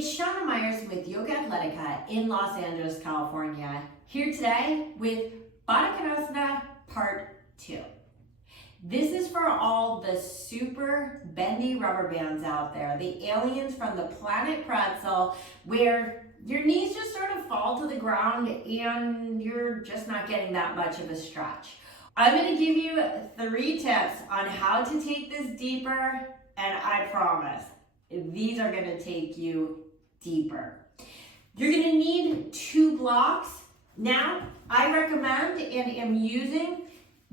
It's Shana Meyerson with YOGAthletica in Los Angeles, California, here today with Baddha Konasana Part 2. This is for all the super bendy rubber bands out there, the aliens from the planet Pretzel, where your knees just sort of fall to the ground and you're just not getting that much of a stretch. I'm going to give you 3 tips on how to take this deeper, and I promise, these are going to take you deeper. You're going to need 2 blocks. Now, I recommend and am using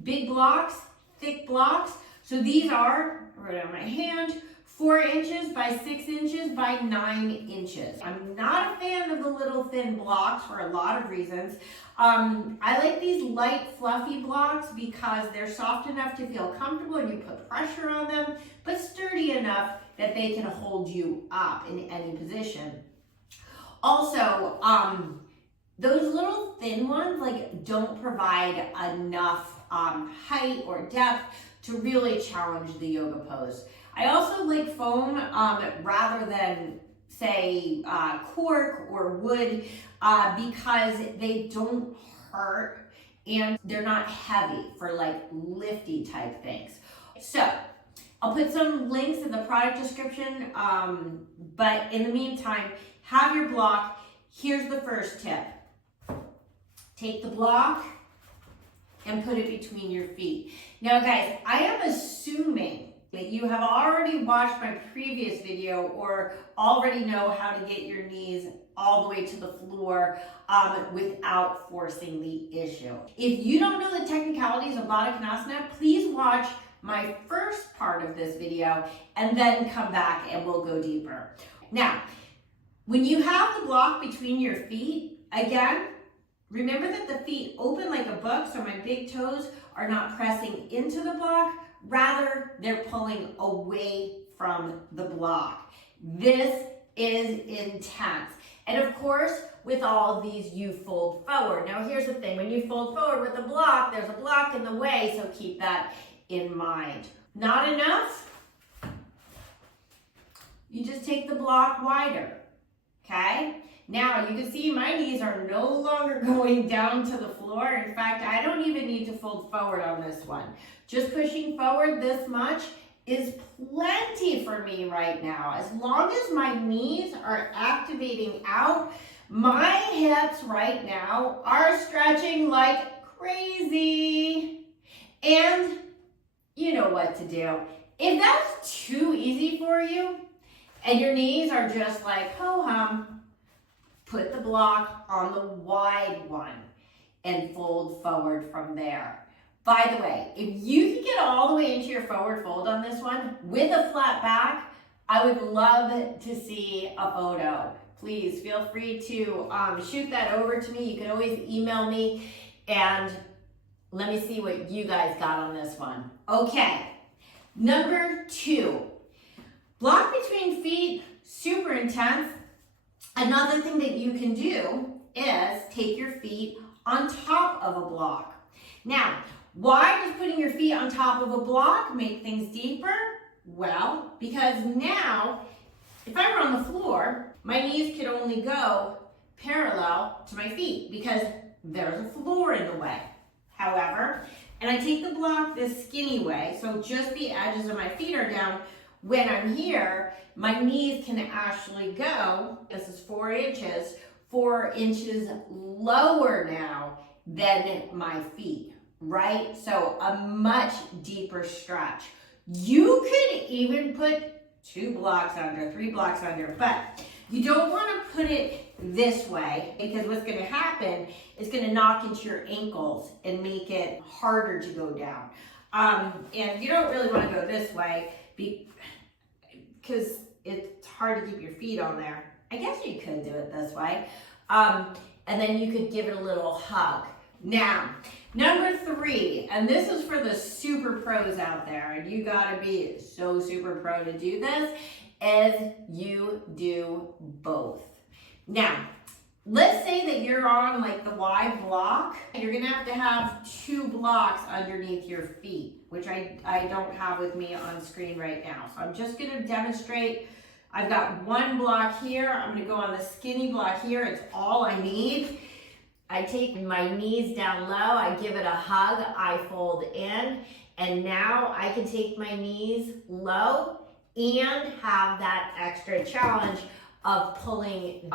big blocks, thick blocks. So these are, right on my hand, 4 inches by 6 inches by 9 inches. I'm not a fan of the little thin blocks for a lot of reasons. I like these light, fluffy blocks because they're soft enough to feel comfortable and you put pressure on them, but sturdy enough that they can hold you up in any position. Also, those little thin ones don't provide enough height or depth to really challenge the yoga pose. I also like foam rather than say cork or wood because they don't hurt and they're not heavy for lifty type things. So I'll put some links in the product description, but in the meantime, have your block. Here's the first tip. Take the block and put it between your feet. Now guys, I am assuming that you have already watched my previous video or already know how to get your knees all the way to the floor without forcing the issue. If you don't know the technicalities of Baddha Konasana, please watch my first part of this video and then come back and we'll go deeper. Now, when you have the block between your feet, again, remember that the feet open like a book, so my big toes are not pressing into the block, rather they're pulling away from the block. This is intense. And of course, with all of these, you fold forward. Now here's the thing, when you fold forward with a block, there's a block in the way, so keep that in mind. Not enough? You just take the block wider, okay? Now you can see my knees are no longer going down to the floor. In fact, I don't even need to fold forward on this one. Just pushing forward this much is plenty for me right now. As long as my knees are activating out, my hips right now are stretching like crazy. And you know what to do. If that's too easy for you and your knees are just like ho-hum, put the block on the wide one and fold forward from there. By the way, if you can get all the way into your forward fold on this one with a flat back, I would love to see a photo. Please feel free to shoot that over to me. You can always email me and let me see what you guys got on this one. Okay, number 2, block between feet, super intense. Another thing that you can do is take your feet on top of a block. Now, why does putting your feet on top of a block make things deeper? Well, because now, if I were on the floor, my knees could only go parallel to my feet because there's a floor in the way. However, and I take the block this skinny way, so just the edges of my feet are down. When I'm here, my knees can actually go, this is 4 inches, 4 inches lower now than my feet, right? So a much deeper stretch. You could even put 2 blocks under, 3 blocks under, but you don't want to put it this way because what's going to happen is going to knock into your ankles and make it harder to go down. And you don't really want to go this way because it's hard to keep your feet on there. I guess you could do it this way. And then you could give it a little hug. Now, number 3, and this is for the super pros out there, and you gotta be so super pro to do this, is you do both. Now, let's say that you're on the wide block. You're gonna have to have 2 blocks underneath your feet, which I don't have with me on screen right now. So I'm just gonna demonstrate I've got one block here. I'm gonna go on the skinny block here. It's all I need. I take my knees down low, I give it a hug, I fold in, and now I can take my knees low and have that extra challenge of pulling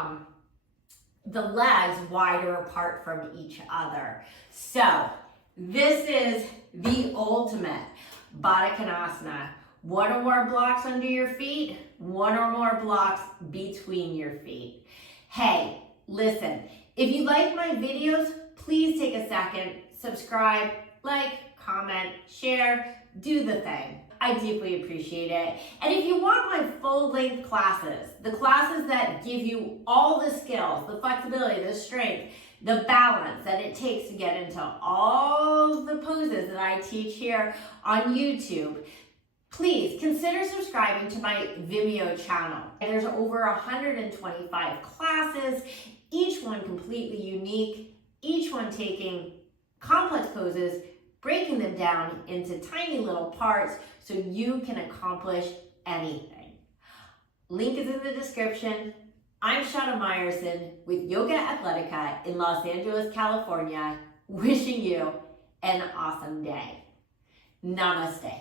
the legs wider apart from each other. So this is the ultimate Baddha Konasana. One or more blocks under your feet, one or more blocks between your feet. Hey, listen, if you like my videos, please take a second, subscribe, like, comment, share, do the thing. I deeply appreciate it. And if you want my full-length classes, the classes that give you all the skills, the flexibility, the strength, the balance that it takes to get into all the poses that I teach here on YouTube, please consider subscribing to my Venmo channel. There's over 125 classes, each one completely unique, each one taking complex poses, breaking them down into tiny little parts so you can accomplish anything. Link is in the description. I'm Shana Meyerson with YOGAthletica in Los Angeles, California, wishing you an awesome day. Namaste.